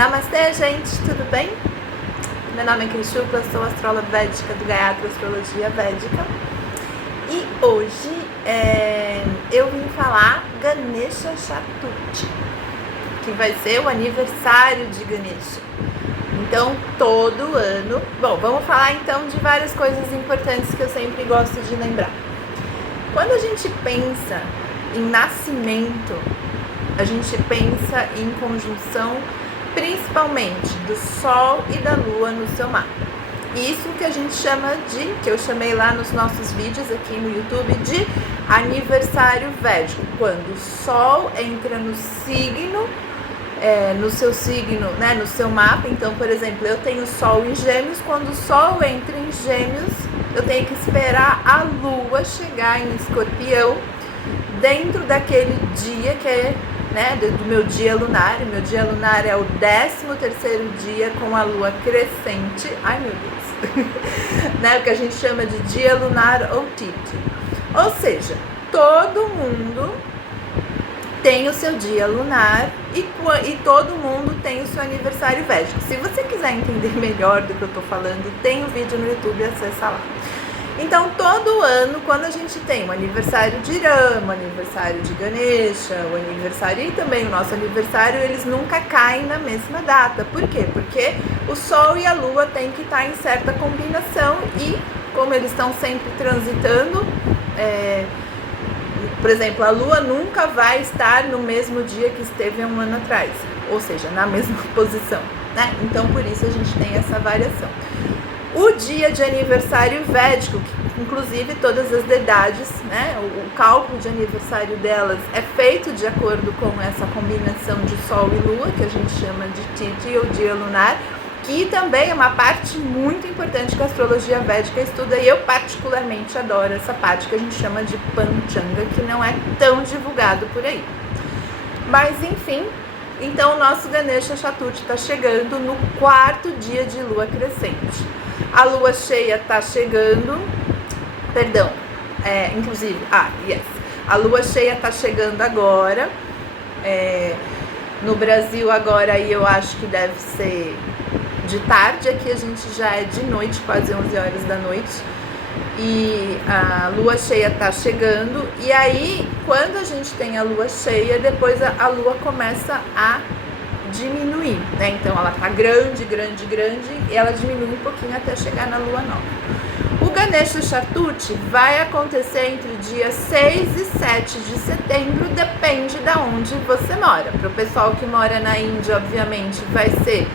Namastê, gente, tudo bem? Meu nome é Cris Shukla, sou astróloga védica do Gayatri Astrologia Védica. E hoje eu vim falar Ganesha Chaturthi, que vai ser o aniversário de Ganesha. Então, todo ano... Bom, vamos falar então de várias coisas importantes que eu sempre gosto de lembrar. Quando a gente pensa em nascimento, a gente pensa em conjunção principalmente do Sol e da Lua no seu mapa. Isso que a gente chama de, que eu chamei lá nos nossos vídeos aqui no YouTube, de aniversário védico, quando o Sol entra no signo, no seu signo, né, no seu mapa. Então, por exemplo, eu tenho Sol em Gêmeos, quando o Sol entra em Gêmeos, eu tenho que esperar a Lua chegar em Escorpião, dentro daquele dia que é, né, do meu dia lunar. O meu dia lunar é o 13º dia com a lua crescente. Ai, meu Deus. Né, o que a gente chama de dia lunar ou Tithi. Ou seja, todo mundo tem o seu dia lunar e todo mundo tem o seu aniversário védico. Se você quiser entender melhor do que eu tô falando, tem um vídeo no YouTube, acessa lá. Então, todo ano, quando a gente tem o aniversário de Rama, o aniversário de Ganesha, o aniversário e também o nosso aniversário, eles nunca caem na mesma data. Por quê? Porque o Sol e a Lua têm que estar em certa combinação e, como eles estão sempre transitando, por exemplo, a Lua nunca vai estar no mesmo dia que esteve há um ano atrás, ou seja, na mesma posição, né? Então, por isso a gente tem essa variação. O dia de aniversário védico, que inclusive todas as deidades, né, o cálculo de aniversário delas é feito de acordo com essa combinação de Sol e Lua, que a gente chama de Tithi, ou dia lunar, que também é uma parte muito importante que a astrologia védica estuda, e eu particularmente adoro essa parte que a gente chama de Panchanga, que não é tão divulgado por aí. Mas enfim, então o nosso Ganesha Chaturthi está chegando no 4º dia de lua crescente. A lua cheia está chegando, a lua cheia está chegando agora, no Brasil agora aí eu acho que deve ser de tarde, aqui a gente já é de noite, quase 11 horas da noite, e a lua cheia está chegando, e aí quando a gente tem a lua cheia, depois a lua começa a diminuir, né? Então ela tá grande, e ela diminui um pouquinho até chegar na lua nova. O Ganesha Chaturthi vai acontecer entre dia 6 e 7 de setembro, depende de onde você mora. Para o pessoal que mora na Índia, obviamente, vai ser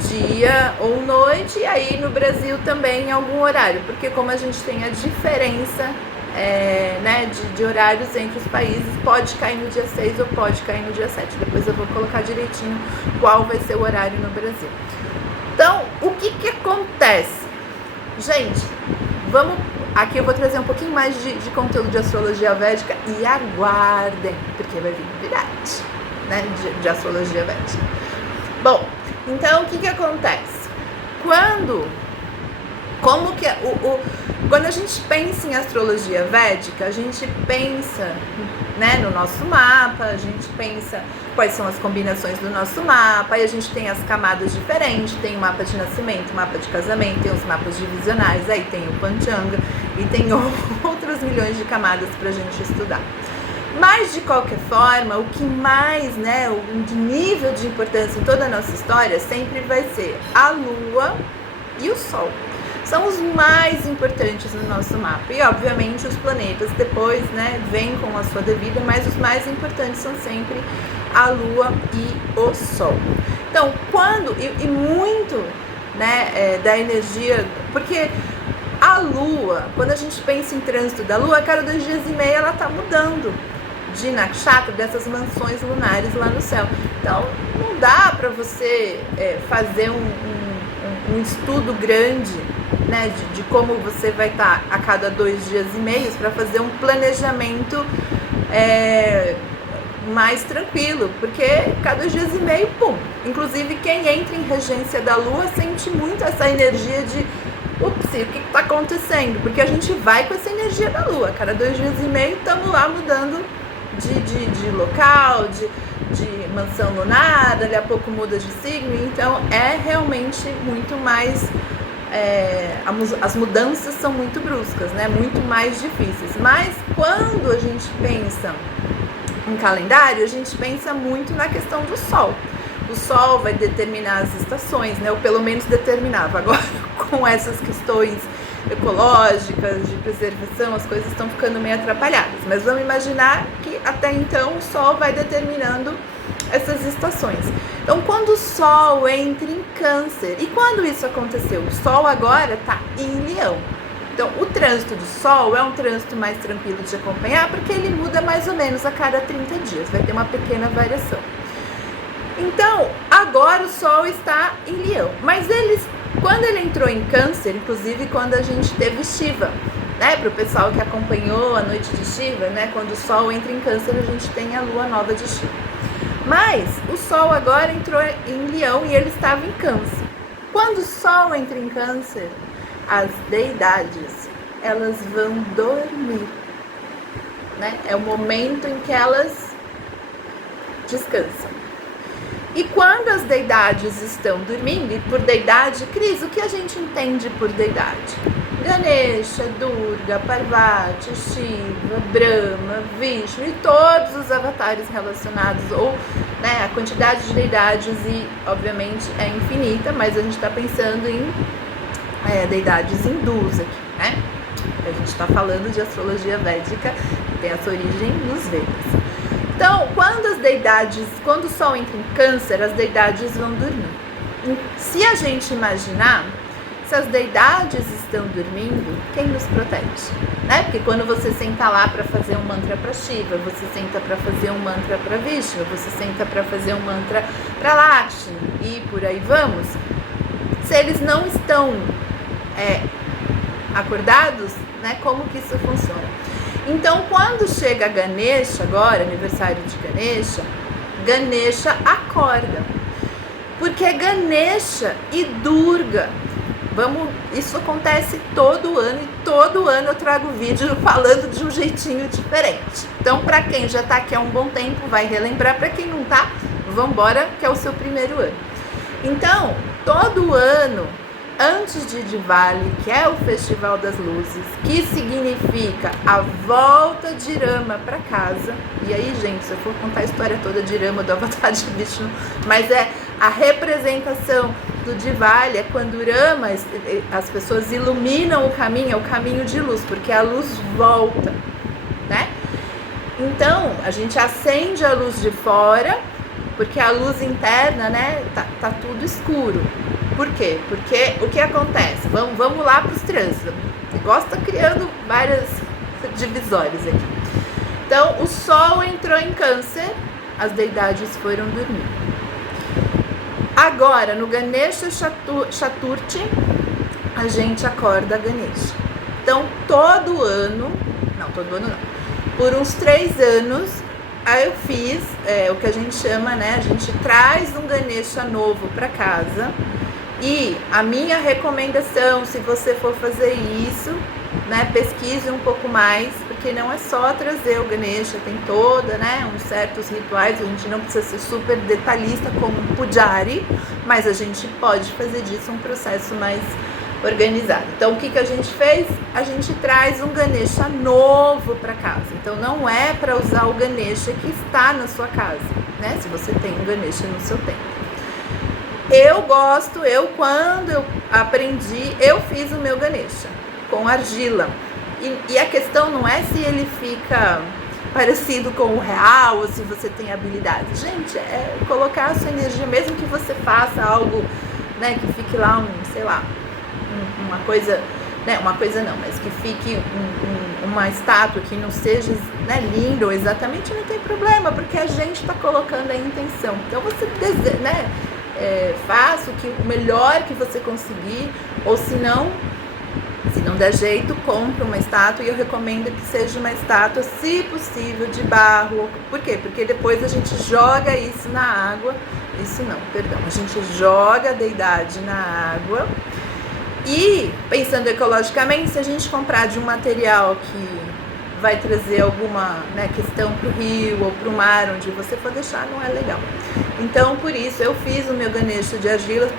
dia ou noite, e aí no Brasil também em algum horário, porque como a gente tem a diferença né, de horários entre os países, pode cair no dia 6 ou pode cair no dia 7. Depois eu vou colocar direitinho qual vai ser o horário no Brasil. Então, o que acontece? Gente, aqui eu vou trazer um pouquinho mais de conteúdo de astrologia védica, e aguardem, porque vai vir novidade, né, de astrologia védica. Bom, então o que acontece? Quando a gente pensa em astrologia védica, a gente pensa, né, no nosso mapa, a gente pensa quais são as combinações do nosso mapa, e a gente tem as camadas diferentes, tem o mapa de nascimento, o mapa de casamento, tem os mapas divisionais, aí tem o Panchanga, e tem outros milhões de camadas pra gente estudar. Mas, de qualquer forma, o que mais, né, o nível de importância em toda a nossa história sempre vai ser a Lua e o Sol. São os mais importantes no nosso mapa. E, obviamente, os planetas depois, né, vêm com a sua devida, mas os mais importantes são sempre a Lua e o Sol. Então, muito, né, da energia... Porque a Lua, quando a gente pensa em trânsito da Lua, a cada 2 dias e meio ela está mudando de nakshatra, dessas mansões lunares lá no céu. Então, não dá para você fazer um estudo grande, né, de como você vai estar a cada 2 dias e meio, para fazer um planejamento mais tranquilo, porque cada 2 dias e meio, pum. Inclusive, quem entra em regência da Lua sente muito essa energia de ups, o que está acontecendo? Porque a gente vai com essa energia da Lua, cada 2 dias e meio estamos lá mudando de local, de mansão lunar, dali a pouco muda de signo, então é realmente muito mais, as mudanças são muito bruscas, né? Muito mais difíceis. Mas quando a gente pensa em calendário, a gente pensa muito na questão do Sol. O Sol vai determinar as estações, né? Ou pelo menos determinava. Agora, com essas questões ecológicas, de preservação, as coisas estão ficando meio atrapalhadas. Mas vamos imaginar que até então o Sol vai determinando essas estações. Então, quando o Sol entra em Câncer, e quando isso aconteceu? O Sol agora está em Leão. Então, o trânsito do Sol é um trânsito mais tranquilo de acompanhar, porque ele muda mais ou menos a cada 30 dias, vai ter uma pequena variação. Então, agora o Sol está em Leão, mas quando ele entrou em Câncer, inclusive quando a gente teve Shiva, né, para o pessoal que acompanhou a noite de Shiva, né, quando o Sol entra em Câncer, a gente tem a lua nova de Shiva. Mas o Sol agora entrou em Leão e ele estava em Câncer. Quando o Sol entra em Câncer, as deidades, elas vão dormir, né? É o momento em que elas descansam. E quando as deidades estão dormindo, e por deidade, Cris, o que a gente entende por deidade? Ganesha, Durga, Parvati, Shiva, Brahma, Vishnu e todos os avatares relacionados, ou, né, a quantidade de deidades, e obviamente é infinita, mas a gente está pensando em deidades hindus aqui, né? A gente está falando de astrologia védica, que tem essa origem nos Vedas. Então, quando o Sol entra em Câncer, as deidades vão dormir. Se a gente imaginar, se as deidades estão dormindo, quem nos protege? Né? Porque quando você senta lá para fazer um mantra para Shiva, você senta para fazer um mantra para Vishnu, você senta para fazer um mantra para Lakshmi e por aí vamos. Se eles não estão acordados, né, como que isso funciona? Então, quando chega Ganesha agora, aniversário de Ganesha, Ganesha acorda. Porque Ganesha e Durga, isso acontece todo ano, e todo ano eu trago vídeo falando de um jeitinho diferente. Então, para quem já está aqui há um bom tempo, vai relembrar. Para quem não está, vambora, que é o seu primeiro ano. Então, todo ano, antes de Diwali, que é o Festival das Luzes, que significa a volta de Rama para casa. E aí, gente, se eu for contar a história toda de Rama, do Avatar de Vishnu, mas é a representação do Diwali, é quando Rama, as pessoas iluminam o caminho, é o caminho de luz, porque a luz volta, né? Então, a gente acende a luz de fora, porque a luz interna, né, tá tudo escuro. Por quê? Porque o que acontece? Vamos lá para os trânsitos. O negócio está criando várias divisórias aqui. Então, o Sol entrou em Câncer, as deidades foram dormir. Agora, no Ganesha Chaturthi, a gente acorda a Ganesha. Então, todo ano não, por uns 3 anos, aí eu fiz o que a gente chama, né, a gente traz um Ganesha novo para casa. E a minha recomendação, se você for fazer isso, né, pesquise um pouco mais, porque não é só trazer o Ganesha, tem toda, né, uns certos rituais, a gente não precisa ser super detalhista como um pujari, mas a gente pode fazer disso um processo mais organizado. Então, o que a gente fez? A gente traz um Ganesha novo para casa. Então, não é para usar o Ganesha que está na sua casa, né, se você tem um Ganesha no seu templo. Quando eu aprendi, eu fiz o meu Ganesha com argila. E a questão não é se ele fica parecido com o real ou se você tem habilidade. Gente, é colocar a sua energia, mesmo que você faça algo, né, que fique lá uma coisa, né, uma coisa não, mas que fique uma estátua que não seja, né, linda ou exatamente, não tem problema, porque a gente está colocando a intenção. Então você né, faça o melhor que você conseguir, ou se não der jeito, compre uma estátua, e eu recomendo que seja uma estátua, se possível, de barro. Por quê? Porque depois a gente joga isso na água, a gente joga a deidade na água, e pensando ecologicamente, se a gente comprar de um material que vai trazer alguma, né, questão para o rio ou para o mar, onde você for deixar, não é legal. Então, por isso, eu fiz o meu Ganesha de argilas.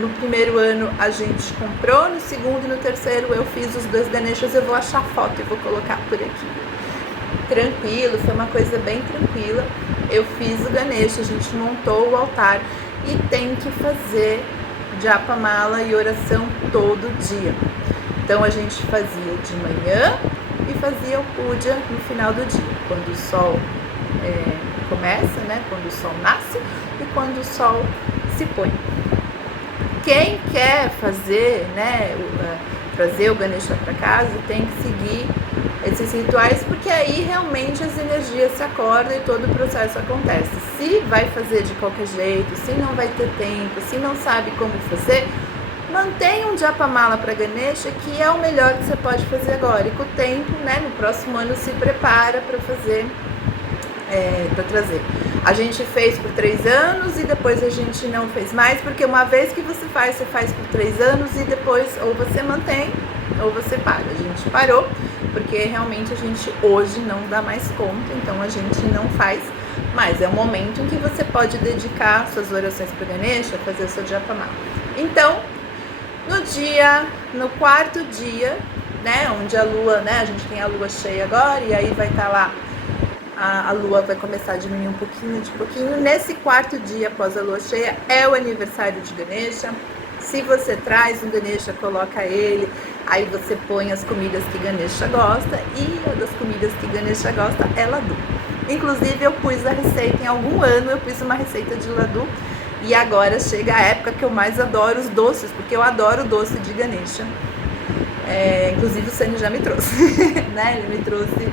No primeiro ano a gente comprou, no segundo e no terceiro eu fiz os 2 Ganeshas. Eu vou achar foto e vou colocar por aqui. Tranquilo, foi uma coisa bem tranquila. Eu fiz o Ganesha, a gente montou o altar e tem que fazer Japamala e oração todo dia. Então a gente fazia de manhã e fazia o puja no final do dia, quando o sol começa, né? Quando o sol nasce e quando o sol se põe. Quem quer fazer, né, trazer o Ganesha para casa, tem que seguir esses rituais, porque aí realmente as energias se acordam e todo o processo acontece. Se vai fazer de qualquer jeito, se não vai ter tempo, se não sabe como fazer, mantenha um Japamala para Ganesha, que é o melhor que você pode fazer agora. E com o tempo, né, no próximo ano se prepara para fazer, para trazer. A gente fez por 3 anos e depois a gente não fez mais, porque uma vez que você faz por 3 anos e depois ou você mantém ou você para. A gente parou, porque realmente a gente hoje não dá mais conta, então a gente não faz. Mas é um momento em que você pode dedicar suas orações para Ganesha, fazer o seu Japamala. Então, no 4º dia, né, onde a lua, né, a gente tem a lua cheia agora, e aí vai estar lá, a lua vai começar a diminuir um pouquinho de pouquinho. Nesse 4º dia após a lua cheia é o aniversário de Ganesha. Se você traz um Ganesha, coloca ele, aí você põe as comidas que Ganesha gosta, e uma das comidas que Ganesha gosta é ladu. Inclusive eu pus a receita, em algum ano eu pus uma receita de ladu, e agora chega a época que eu mais adoro os doces, porque eu adoro doce de Ganesha. Inclusive o Sani já me trouxe, né? Ele me trouxe,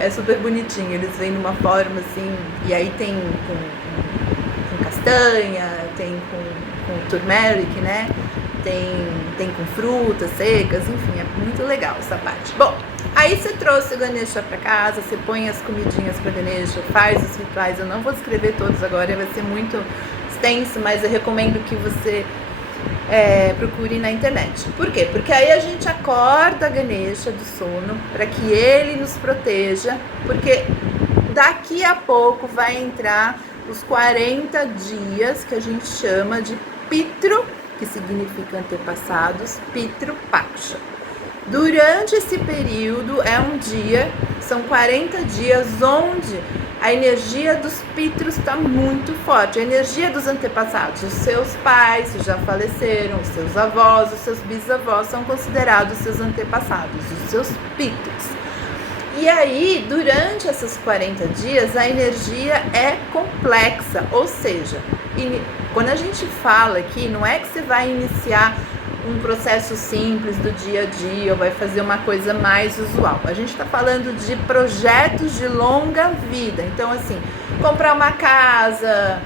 é super bonitinho, eles vêm numa forma assim, e aí tem com castanha, tem com turmeric, né? Tem com frutas secas, enfim, é muito legal essa parte. Bom, aí você trouxe o Ganesha para casa, você põe as comidinhas para Ganesha, faz os rituais. Eu não vou descrever todos agora, vai ser muito extenso, mas eu recomendo que você procure na internet. Por quê? Porque aí a gente acorda Ganesha do sono para que ele nos proteja, porque daqui a pouco vai entrar os 40 dias que a gente chama de Pitru, que significa antepassados, Pitru Paksha. Durante esse período são 40 dias onde a energia dos Pitrus está muito forte, a energia dos antepassados. Os seus pais já faleceram, os seus avós, os seus bisavós são considerados seus antepassados, os seus Pitrus. E aí, durante esses 40 dias, a energia é complexa, ou seja, quando a gente fala aqui, não é que você vai iniciar um processo simples do dia a dia ou vai fazer uma coisa mais usual. A gente está falando de projetos de longa vida. Então, assim, comprar uma casa,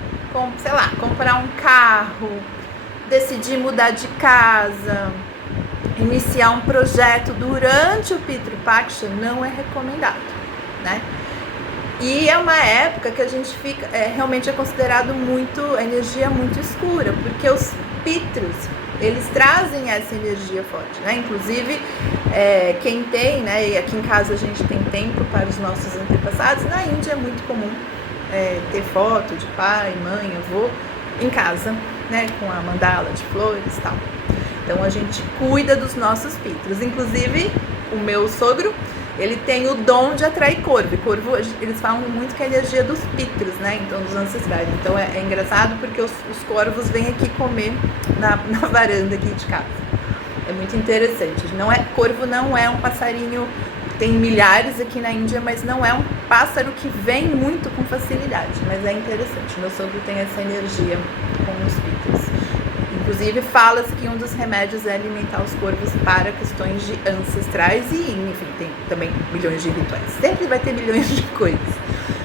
comprar um carro, decidir mudar de casa, iniciar um projeto durante o Pitru Paksha não é recomendado, né? E é uma época que a gente fica, realmente é considerado a energia muito escura, porque os Pitrus, eles trazem essa energia forte, né? Inclusive, quem tem, né? E aqui em casa a gente tem tempo para os nossos antepassados. Na Índia é muito comum ter foto de pai, mãe, avô em casa, né? Com a mandala de flores e tal. Então a gente cuida dos nossos Pitrus. Inclusive, o meu sogro, ele tem o dom de atrair corvo. E corvo, eles falam muito que é a energia dos Pitrus, né? Então, dos ancestrais. Então é engraçado porque os corvos vêm aqui comer na varanda aqui de casa. É muito interessante. Corvo não é um passarinho, tem milhares aqui na Índia, mas não é um pássaro que vem muito com facilidade. Mas é interessante. Meu sogro tem essa energia com os Pitrus. Inclusive, fala-se que um dos remédios é alimentar os corvos para questões de ancestrais e, enfim, tem também milhões de rituais. Sempre vai ter milhões de coisas.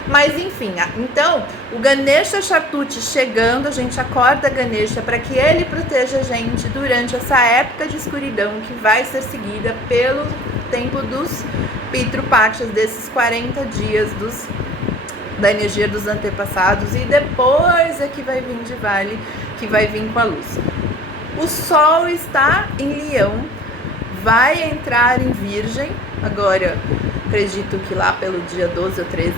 Mas, enfim, então, o Ganesha Chaturthi chegando, a gente acorda Ganesha para que ele proteja a gente durante essa época de escuridão que vai ser seguida pelo tempo dos Pitru Pakshas, desses 40 dias da energia dos antepassados, e depois é que vai vir de Vale, que vai vir com a luz. O Sol está em Leão, vai entrar em Virgem agora acredito que lá pelo dia 12 ou 13,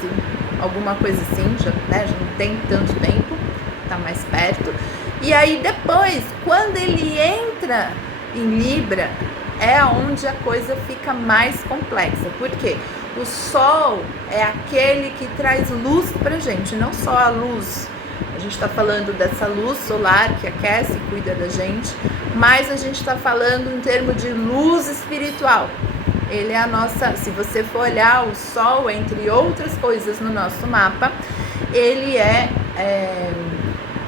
alguma coisa assim, já não tem tanto tempo, tá mais perto. E aí depois, quando ele entra em Libra, é onde a coisa fica mais complexa. Por quê? O Sol é aquele que traz luz pra gente, não só a luz. A gente está falando dessa luz solar que aquece e cuida da gente, mas a gente está falando em termos de luz espiritual. Ele é a nossa, se você for olhar o Sol, entre outras coisas no nosso mapa, ele é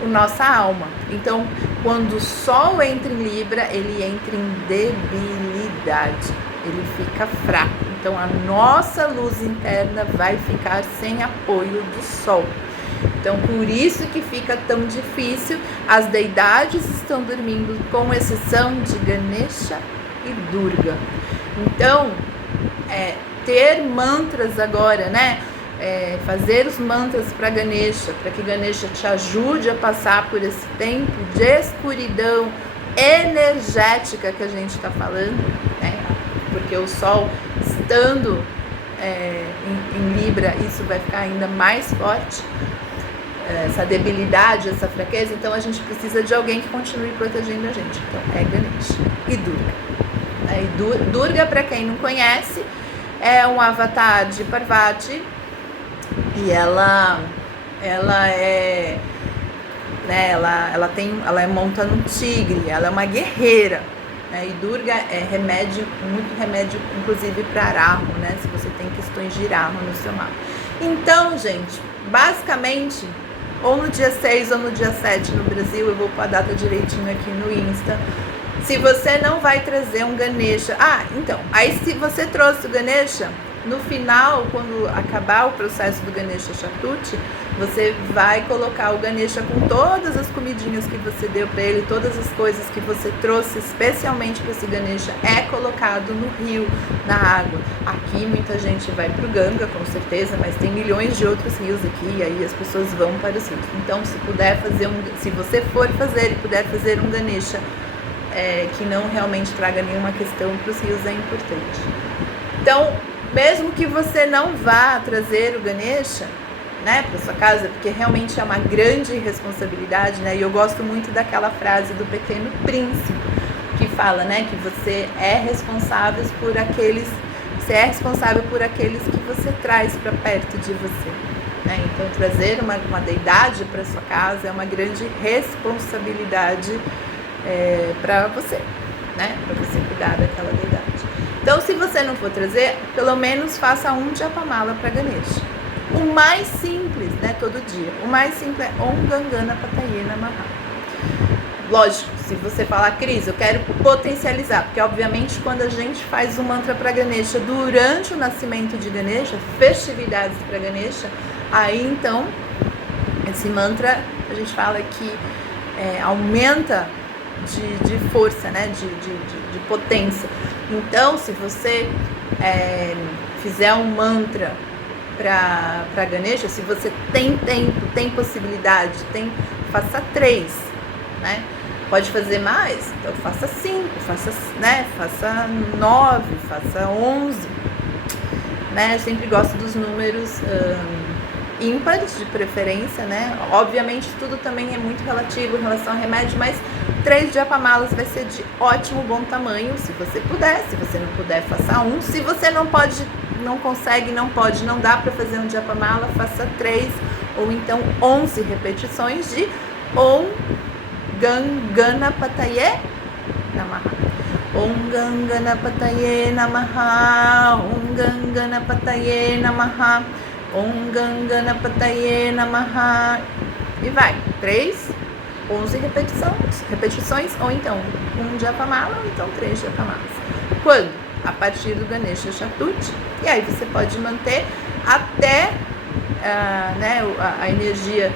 a nossa alma. Então, quando o Sol entra em Libra, ele entra em debilidade, ele fica fraco. Então, a nossa luz interna vai ficar sem apoio do Sol. Então, por isso que fica tão difícil. As deidades estão dormindo, com exceção de Ganesha e Durga. Então, ter mantras agora, né? Fazer os mantras para Ganesha, para que Ganesha te ajude a passar por esse tempo de escuridão energética que a gente está falando, né? Porque o Sol estando em Libra, isso vai ficar ainda mais forte, essa debilidade, essa fraqueza. Então a gente precisa de alguém que continue protegendo a gente. Então é Ganesha e Durga. Durga, para quem não conhece, é um avatar de Parvati. E ela é, né, ela é monta num tigre, ela é uma guerreira, né? E Durga é remédio, muito remédio, inclusive para Rahu, né? Se você tem questões de Rahu no seu mapa. Então, gente, basicamente, ou no dia 6 ou no dia 7 no Brasil, eu vou pôr a data direitinho aqui no Insta. Se você não vai trazer um Ganesha, então, aí se você trouxe o Ganesha, no final, quando acabar o processo do Ganesha Chaturthi, você vai colocar o Ganesha com todas as comidinhas que você deu para ele, todas as coisas que você trouxe especialmente para esse Ganesha, é colocado no rio, na água. Aqui muita gente vai para o Ganga, com certeza, mas tem milhões de outros rios aqui, e aí as pessoas vão para os rios. Então, se você for fazer e puder fazer um Ganesha que não realmente traga nenhuma questão para os rios, é importante. Então, mesmo que você não vá trazer o Ganesha, né, para sua casa, porque realmente é uma grande responsabilidade, né? E eu gosto muito daquela frase do Pequeno Príncipe, que fala, né, que você é responsável por aqueles que você traz para perto de você, né? Então, trazer uma deidade para sua casa é uma grande responsabilidade para você, né? Para você cuidar daquela deidade. Então, se você não for trazer, pelo menos faça um Japamala para Ganesha. O mais simples, né, todo dia. O mais simples é Om Ganganapataye Namaha. Lógico, se você falar, Cris, eu quero potencializar, porque obviamente quando a gente faz um mantra para Ganesha durante o nascimento de Ganesha, festividades para Ganesha, aí então, esse mantra, a gente fala que aumenta de força, né, de potência. Então, se você fizer um mantra para Ganesha, se você tem tempo, tem possibilidade, faça 3, né? Pode fazer mais, então faça 5, faça 9, faça 11, né? Eu sempre gosto dos números ímpares de preferência, né? Obviamente tudo também é muito relativo em relação ao remédio, mas 3 Japamalas vai ser de ótimo bom tamanho, se você puder. Se você não puder, faça 1. Se você não pode, não consegue, não pode, não dá para fazer um Japamala, faça 3 ou então 11 repetições de Om Ganganapataye Namaha. Om Ganganapataye Namaha. Om Ganganapataye Namaha. Om Ganganapataye Namaha. E vai, 3, 11 repetições, ou então 1 Japamala, ou então 3 Japamalas. Quando? A partir do Ganesha Chaturthi. E aí você pode manter até a energia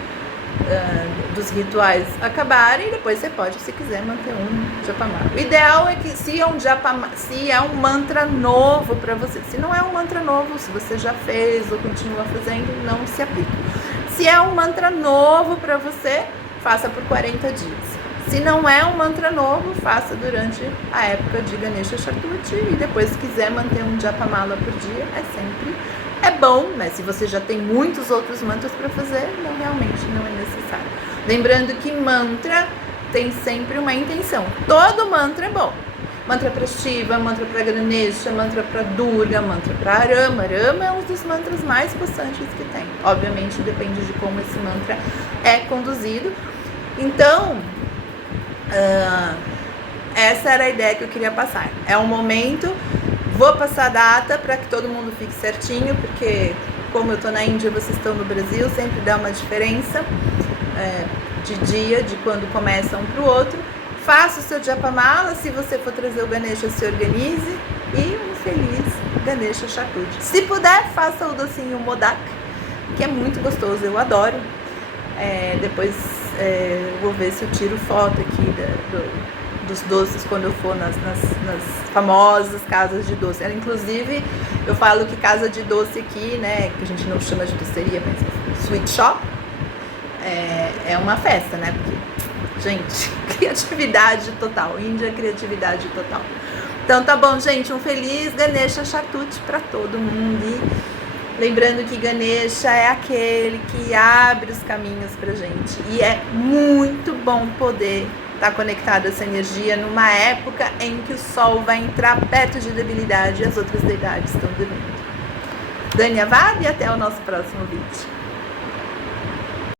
dos rituais acabarem, e depois você pode, se quiser, manter um Japamala. O ideal é que se é um mantra novo para você, se não é um mantra novo, se você já fez ou continua fazendo, não se aplica. Se é um mantra novo para você, faça por 40 dias. Se não é um mantra novo, faça durante a época de Ganesha Chaturthi e depois, se quiser manter um Japamala por dia, é bom, mas se você já tem muitos outros mantras para fazer, não, realmente não é necessário. Lembrando que mantra tem sempre uma intenção. Todo mantra é bom. Mantra para Shiva, mantra para Ganesha, mantra para Durga, mantra para Arama. Arama é um dos mantras mais possentes que tem. Obviamente depende de como esse mantra é conduzido. Então, essa era a ideia que eu queria passar. É um momento, vou passar a data para que todo mundo fique certinho, porque como eu estou na Índia e vocês estão no Brasil, sempre dá uma diferença de dia, de quando começa um para o outro. Faça o seu Japamala, se você for trazer o Ganesha, se organize, e um feliz Ganesha Chaturthi. Se puder, faça o docinho Modak, que é muito gostoso, eu adoro. Depois vou ver se eu tiro foto aqui dos doces quando eu for nas famosas casas de doce. Inclusive, eu falo que casa de doce aqui, né, que a gente não chama de doceria, mas sweet shop, é uma festa, né, porque, gente, criatividade total, Índia, criatividade total. Então tá bom, gente, um feliz Ganesha Chaturthi para todo mundo. E lembrando que Ganesha é aquele que abre os caminhos pra gente. E é muito bom poder estar conectado a essa energia numa época em que o Sol vai entrar perto de debilidade e as outras deidades estão dormindo. Dhanyavad e até o nosso próximo vídeo.